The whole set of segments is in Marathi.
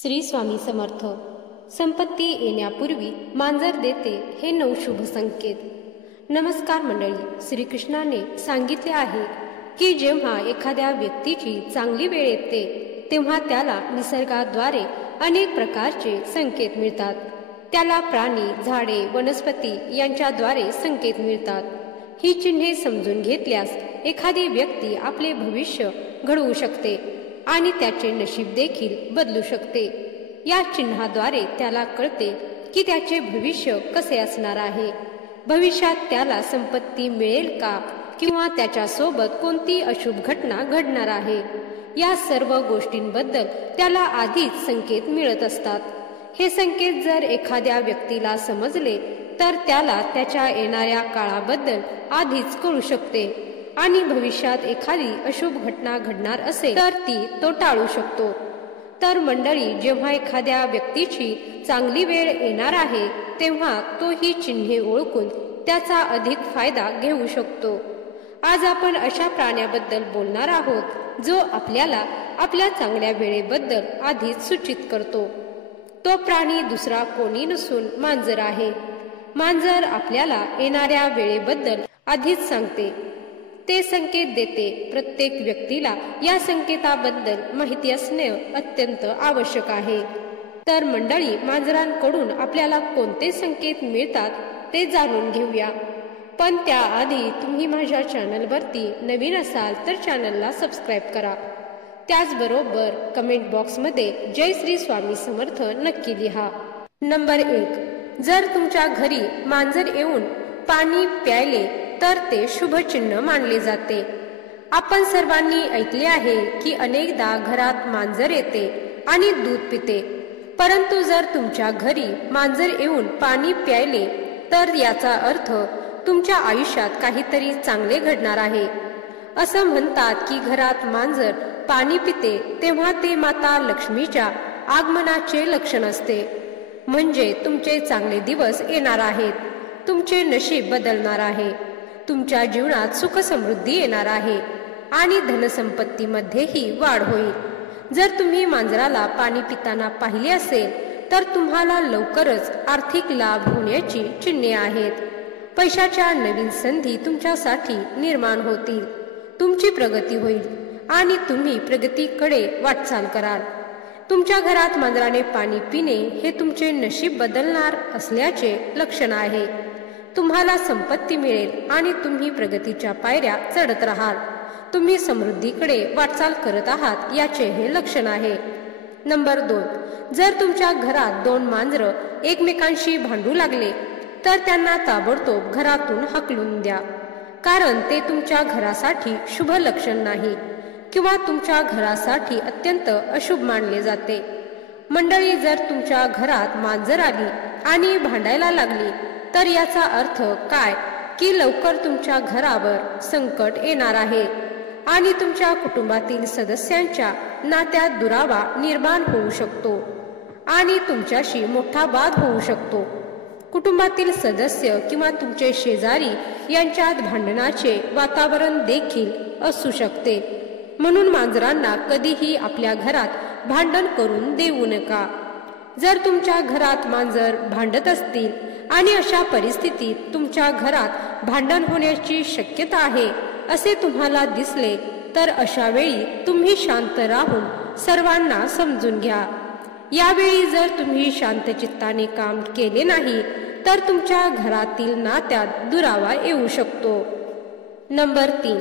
श्री स्वामी समर्थ. संपत्ती येण्यापूर्वी मांजर देते हे 9 शुभ संकेत. नमस्कार मंडळी. श्रीकृष्णाने सांगितले आहे की जेव्हा एखाद्या व्यक्तीची चांगली वेळ येते तेव्हा त्याला निसर्गाद्वारे अनेक प्रकारचे संकेत मिळतात. त्याला प्राणी, झाडे, वनस्पती यांच्याद्वारे संकेत मिळतात. ही चिन्हे समजून घेतल्यास एखादी व्यक्ती आपले भविष्य घडवू शकते आणि त्याचे नशीब देखील बदलू शकते. या चिन्हाद्वारे त्याला कळते की त्याचे भविष्य कसे असणार आहे. भविष्यात त्याला संपत्ती मिळेल का किंवा त्याच्यासोबत कोणती अशुभ घटना घडणार आहे. या सर्व गोष्टींबद्दल त्याला आधीच संकेत मिळत असतात. हे संकेत जर एखाद्या व्यक्तीला समजले तर त्याला त्याच्या येणाऱ्या काळाबद्दल आधीच कळू शकते आणि भविष्यात एखादी अशुभ घटना घडणार असेल तर तो टाळू शकतो. तर मंडळी, जेव्हा एखाद्या व्यक्तीची चांगली वेळ येणार आहे तेव्हा तो ही चिन्हे ओळखून त्याचा अधिक फायदा घेऊ शकतो. आज आपण अशा प्राण्याबद्दल बोलणार आहोत जो आपल्याला आपल्या चांगल्या वेळेबद्दल आधीच सूचित करतो. तो प्राणी दुसरा कोणी नसून मांजर आहे. मांजर आपल्याला येणाऱ्या वेळेबद्दल आधीच सांगते. ते संकेत देते. प्रत्येक व्यक्तीला या संकेताबद्दल माहिती असणे अत्यंत आवश्यक आहे. तर मंडळी, मांजरांकडून आपल्याला कोणते संकेत मिळतात ते जाणून घेऊया. पण त्याआधी तुम्ही माझ्या चॅनलवरती नवीन असाल तर चॅनलला सबस्क्राईब करा. त्याचबरोबर कमेंट बॉक्समध्ये जय श्री स्वामी समर्थ नक्की लिहा. नंबर 1. जर तुमच्या घरी मांजर येऊन पाणी प्यायले तर ते शुभ चिन्ह मानले जाते. आपण सर्वांनी ऐकले आहे की अनेकदा घरात मांजर येते आणि दूध पिते. परंतु जर तुमच्या घरी मांजर येऊन पाणी प्यायले तर याचा अर्थ तुमच्या आयुष्यात काहीतरी चांगले घडणार आहे. असं म्हणतात की घरात मांजर पाणी पिते तेव्हा ते माता लक्ष्मीच्या आगमनाचे लक्षण असते. म्हणजे तुमचे चांगले दिवस येणार आहेत. तुमचे नशीब बदलणार आहे. तुमच्या जीवनात सुख समृद्धी येणार आहे आणि धनसंपत्तीमध्येही वाढ होईल. जर तुम्ही मांजराला पाणी पिताना पाहिले असेल तर तुम्हाला लवकरच आर्थिक लाभ होण्याची चिन्हे आहेत. पैशाच्या नवीन संधी तुमच्यासाठी निर्माण होतील. तुमची प्रगती होईल आणि तुम्ही प्रगतीकडे वाटचाल कराल. तुमच्या घरात मांजराने पाणी पिणे हे तुमचे नशीब बदलणार असल्याचे लक्षण आहे. तुम्हाला संपत्ती मिळेल आणि तुम्ही प्रगतीच्या पायऱ्या चढत राहाल. तुम्ही समृद्धीकडे वाटचाल करत आहात याचे हे लक्षण आहे. नंबर 2. जर तुमच्या घरात 2 मांजरं एकमेकांशी भांडू लागले तर त्यांना ताबडतोब घरातून हाकलून द्या. कारण ते तुमच्या घरासाठी शुभ लक्षण नाही किंवा तुमच्या घरासाठी अत्यंत अशुभ मानले जाते. मंडळी, जर तुमच्या घरात मांजर आली आणि भांडायला लागली तर याचा अर्थ काय की लवकर तुमच्या घरावर संकट येणार आहे आणि तुमच्या कुटुंबातील सदस्यांच्या नात्यात दुरावा निर्माण होऊ शकतो आणि तुमच्याशी मोठा वाद होऊ शकतो. कुटुंबातील सदस्य किंवा तुमचे शेजारी यांच्यात भांडणाचे वातावरण देखील असू शकते. म्हणून मांजरांना कधीही आपल्या घरात भांडण करून देऊ नका. जर तुमच्या घरात मांजर भांडत असतील आणि अशा परिस्थितीत तुमच्या घरात भांडण होण्याची शक्यता आहे असे तुम्हाला दिसले तर अशा वेळी तुम्ही शांत राहून सर्वांना समजून घ्या. यावेळी जर तुम्ही शांतचित्ताने काम केले नाही तर तुमच्या घरातील नात्यात दुरावा येऊ शकतो. नंबर 3.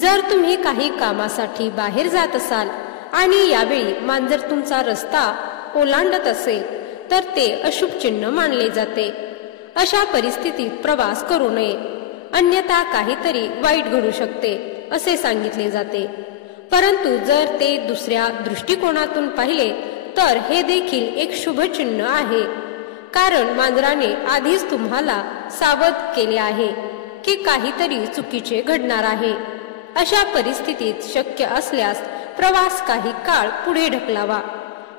जर तुम्ही काही कामासाठी बाहेर जात असाल आणि यावेळी मांजर तुमचा रस्ता ओलांडत असेल तर ते अशुभ चिन्ह मानले जाते. अशा परिस्थितीत प्रवास करू नये, अन्यथा काहीतरी वाईट घडू शकते असे सांगितले जाते. परंतु जर ते दुसऱ्या दृष्टिकोनातून पाहिले तर हे देखील एक शुभ चिन्ह आहे. कारण मांजराने आधीच तुम्हाला सावध केले आहे की काहीतरी चुकीचे घडणार आहे. अशा परिस्थितीत शक्य असल्यास प्रवास काही काळ पुढे ढकलावा.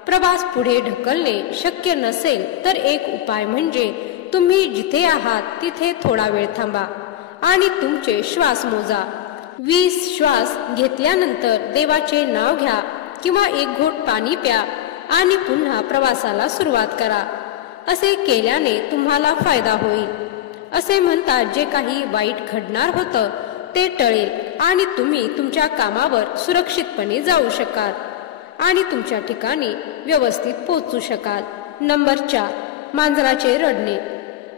प्रवास पुढे ढकलणे शक्य नसेल तर एक उपाय म्हणजे तुम्ही जिथे आहात तिथे थोडा वेळ थांबा आणि तुमचे श्वास मोजा. 20 श्वास घेतल्यानंतर देवाचे नाव घ्या किंवा एक घोट पाणी प्या आणि पुन्हा प्रवासाला सुरुवात करा. असे केल्याने तुम्हाला फायदा होईल. असे म्हणतात, जे काही वाईट घडणार होतं ते टळेल आणि तुम्ही तुमच्या कामावर सुरक्षितपणे जाऊ शकाल आणि तुमच्या ठिकाणी व्यवस्थित पोहोचू शकाल. नंबर 4, मांजराचे रडणे.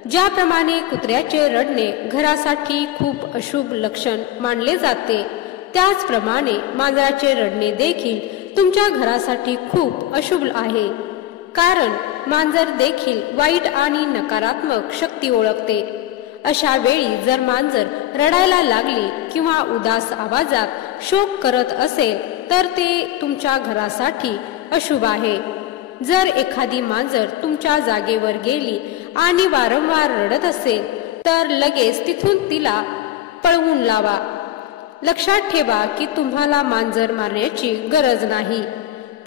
ज्याप्रमाणे कुत्र्याचे रडणे घरासाठी खूप अशुभ लक्षण मानले जाते, त्याचप्रमाणे मांजराचे रडणे देखील तुमच्या घरासाठी खूप अशुभ आहे. कारण मांजर देखील वाईट आणि नकारात्मक शक्ती ओळखते. अशा वेळी जर मांजर रडायला लागली किंवा उदास आवाजात शोक करत असेल तर ते तुमच्या घरासाठी अशुभ आहे. जर एखादी मांजर तुमच्या जागेवर गेली आणि वारंवार रडत असेल तर लगेच तिथून तिला पळवून लावा. लक्षात ठेवा की तुम्हाला मांजर मारण्याची गरज नाही,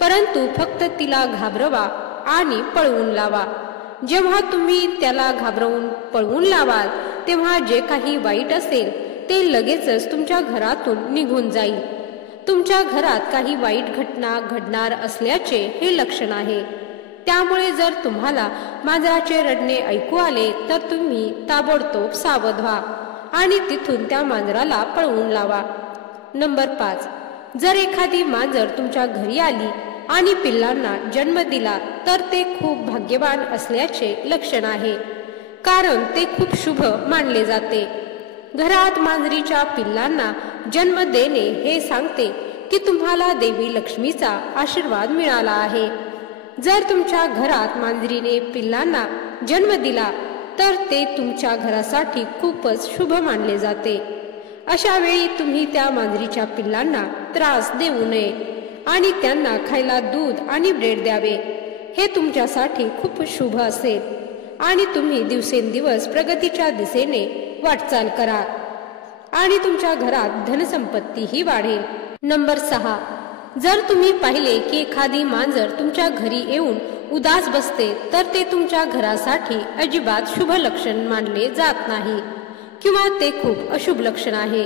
परंतु फक्त तिला घाबरवा आणि पळवून लावा. जेव्हा तुम्ही त्याला घाबरवून पळवून लावाल तेव्हा जे काही वाईट असेल ते लगेचच तुमच्या घरातून निघून जाईल. तुमच्या घरात काही वाईट घटना घडणार असल्याचे हे लक्षण आहे. त्यामुळे जर तुम्हाला मांजराचे रडणे ऐकू आले तर तुम्ही ताबडतोब सावध व्हा आणि तिथून त्या मांजराला पळवून लावा. नंबर 5, जर एखादी मांजर तुमच्या घरी आली आणि पिल्लांना जन्म दिला तर ते खूप भाग्यवान असल्याचे लक्षण आहे, कारण ते खूप शुभ मानले जाते. घरात मांजरीच्या पिल्लांना जन्म देणे हे सांगते की तुम्हाला देवी लक्ष्मीचा आशीर्वाद मिळाला आहे. जर तुमच्या घरात मांजरीने पिल्लांना जन्म दिला तर ते तुमच्या घरासाठी खूपच शुभ मानले जाते. अशा वेळी तुम्ही त्या मांजरीच्या पिल्लांना त्रास देऊ नये आणि त्यांना खायला दूध आणि ब्रेड द्यावे. हे तुमच्यासाठी खूप शुभ असेल आणि तुम्ही दिवसेंदिवस प्रगतीच्या दिशेने वाटचाल करा आणि तुमच्या घरात धनसंपत्तीही वाढेल. नंबर 6, जर तुम्ही पाहिले की एखादी मांजर तुमच्या घरी येऊन उदास बसते तर ते तुमच्या घरासाठी अजिबात शुभ लक्षण मानले जात नाही किंवा ते खूप अशुभ लक्षण आहे.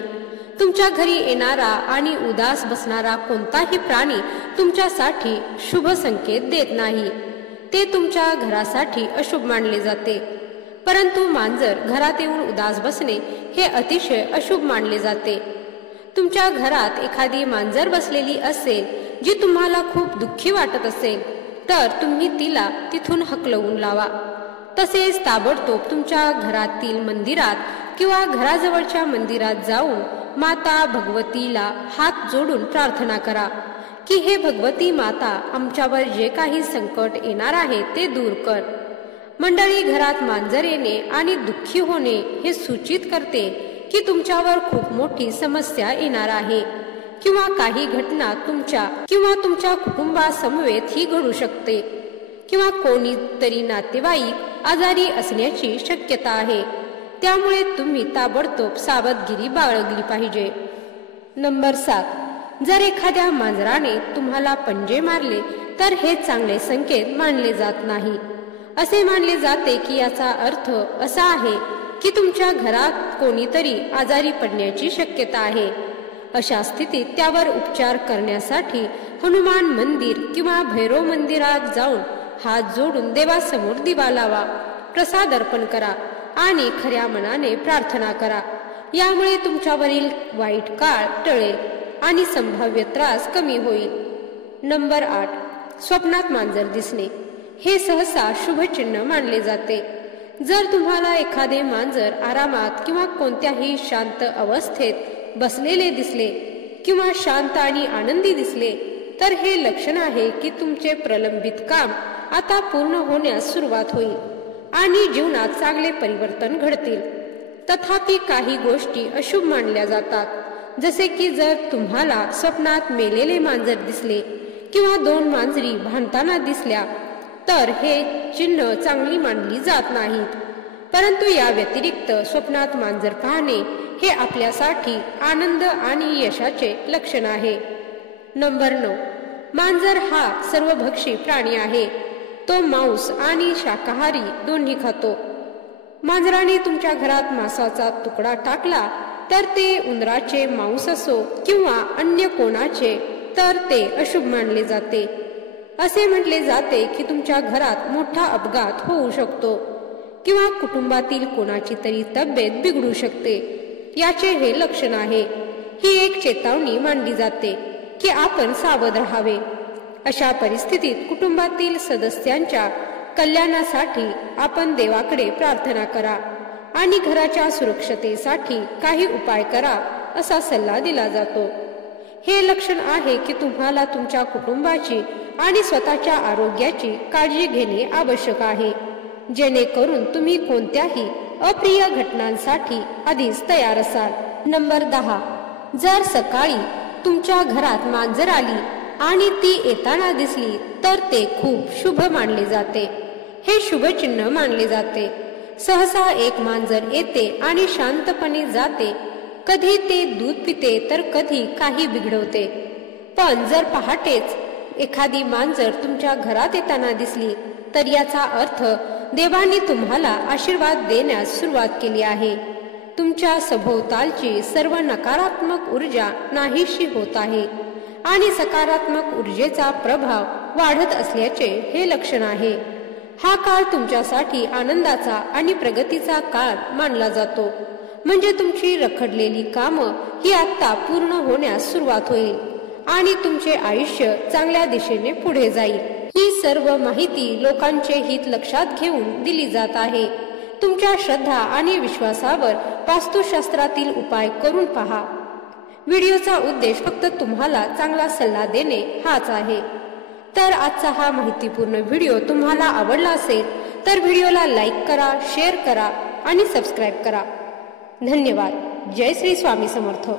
तुमच्या घरी येणारा आणि उदास बसणारा कोणताही प्राणी तुमच्यासाठी शुभ संकेत देत नाही. ते तुमच्या घरासाठी अशुभ मानले जाते. परंतु मांजर घरात येऊन उदास बसणे हे अतिशय अशुभ मानले जाते. तुमच्या घरात एखादी मांजर बसलेली असेल जी तुम्हाला खूप दुःखी वाटत असेल तर तुम्ही तिला तिथून हकलवून लावा. तसेच ताबडतोब तुमच्या घरातील मंदिरात किंवा घराजवळच्या मंदिरात जाऊन माता भगवतीला हात जोडून प्रार्थना करा की हे भगवती माता, आमच्यावर जे काही संकट येणार आहे ते दूर कर. मंडळी, घरात मांजर येणे आणि दुःखी होणे हे सूचित करते की तुमच्यावर खूप मोठी समस्या येणार आहे किंवा काही घटना तुमच्या किंवा तुमच्या कुटुंबासमवेत ही घडू शकते किंवा कोणीतरी नातेवाईक आजारी असण्याची शक्यता आहे. त्यामुळे तुम्ही ताबडतोब सावधगिरी बाळगली पाहिजे. नंबर 7, जर एखाद्या मांजराने तुम्हाला पंजे मारले तर हे चांगले संकेत मानले जात नाही. असे मानले जाते की याचा अर्थ असा आहे की तुमच्या घरात कोणीतरी आजारी पडण्याची शक्यता आहे. अशा स्थितीत त्यावर उपचार करण्यासाठी हनुमान मंदिर किंवा भैरव मंदिरात जाऊन हात जोडून देवासमोर दिवा लावा, प्रसाद अर्पण करा आणि खऱ्या मनाने प्रार्थना करा. यामुळे तुमच्यावरील वाईट काळ टळेल आणि संभाव्य त्रास कमी होईल. नंबर 8, स्वप्नात मांजर दिसणे हे सहसा शुभ चिन्ह मानले जाते. जर तुम्हाला एखादे मांजर आरामात किंवा कोणत्याही शांत अवस्थेत बसलेले दिसले किंवा शांत आणि आनंदी दिसले तर हे लक्षण आहे की तुमचे प्रलंबित काम आता पूर्ण होण्यास सुरुवात होईल आणि जीवनात चांगले परिवर्तन घडतील. तथापि काही गोष्टी अशुभ मानल्या जातात, जसे की जर तुम्हाला स्वप्नात मेलेले मांजर दिसले किंवा 2 मांजरी भांडताना दिसल्या तर हे चिन्ह चांगली मानली जात नाहीत. परंतु या व्यतिरिक्त स्वप्नात मांजर पाहणे हे आपल्यासाठी आनंद आणि यशाचे लक्षण आहे. नंबर 9, मांजर हा सर्वभक्षी प्राणी आहे. तो मांस आणि शाकाहारी दोन्ही खातो. मांजराने तुमच्या घरात मांसाचा तुकडा टाकला तर ते उंदराचे मांस असो किंवा अन्य कोणाचे तर ते अशुभ मानले जाते. असे म्हटले जाते की तुमच्या घरात मोठा अपघात होऊ शकतो किंवा कुटुंबातील कोणाची तरी तब्येत बिघडू शकते. याचे हे लक्षण आहे. ही एक चेतावणी मानली जाते की आपण सावध राहावे. अशा परिस्थितीत कुटुंबातील सदस्यांच्या कल्याणासाठी आपण देवाकडे प्रार्थना करा आणि घराच्या सुरक्षतेसाठी काही उपाय करा असा सल्ला दिला जातो. हे लक्षण आहे की तुम्हाला तुमच्या कुटुंबाची आणि स्वतःच्या आरोग्याची काळजी घेणे आवश्यक आहे, जेणेकरून तुम्ही कोणत्याही अप्रिय घटनांसाठी आधीच तयार असाल. नंबर 10. जर सकाळी तुमच्या घरात मांजर आली आणि ती येताना दिसली तर ते खूप शुभ मानले जाते. हे शुभ चिन्ह मानले जाते. सहसा एक मांजर येते आणि शांतपणे जाते. कधी ते दूध पिते तर कधी काही बिघडवते. पण जर पहाटेच एखादी मांजर तुमच्या घरात येताना दिसली तर याचा अर्थ देवाने तुम्हाला आशीर्वाद देण्यास सुरुवात केली आहे. तुमच्या सभोवतालची सर्व नकारात्मक ऊर्जा नाहीशी होत आहे आणि सकारात्मक ऊर्जेचा प्रभाव वाढत असल्याचे हे लक्षण आहे. हा काळ तुमच्यासाठी आनंदाचा आणि प्रगतीचा काळ मानला जातो. म्हणजे तुमची रखडलेली कामं ही आता पूर्ण होण्यास सुरुवात होईल आणि तुमचे आयुष्य चांगल्या दिशेने पुढे जाईल. ही सर्व माहिती लोकांचे हित लक्षात घेऊन दिली जात आहे. तुमच्या श्रद्धा आणि विश्वासावर वास्तुशास्त्रातील उपाय करून पहा. व्हिडिओचा उद्देश फक्त तुम्हाला चांगला सल्ला देणे हाच आहे. तर आजचा हा माहितीपूर्ण व्हिडिओ तुम्हाला आवडला असेल तर व्हिडिओला लाईक करा, शेअर करा आणि सबस्क्राईब करा. धन्यवाद. जय श्री स्वामी समर्थ.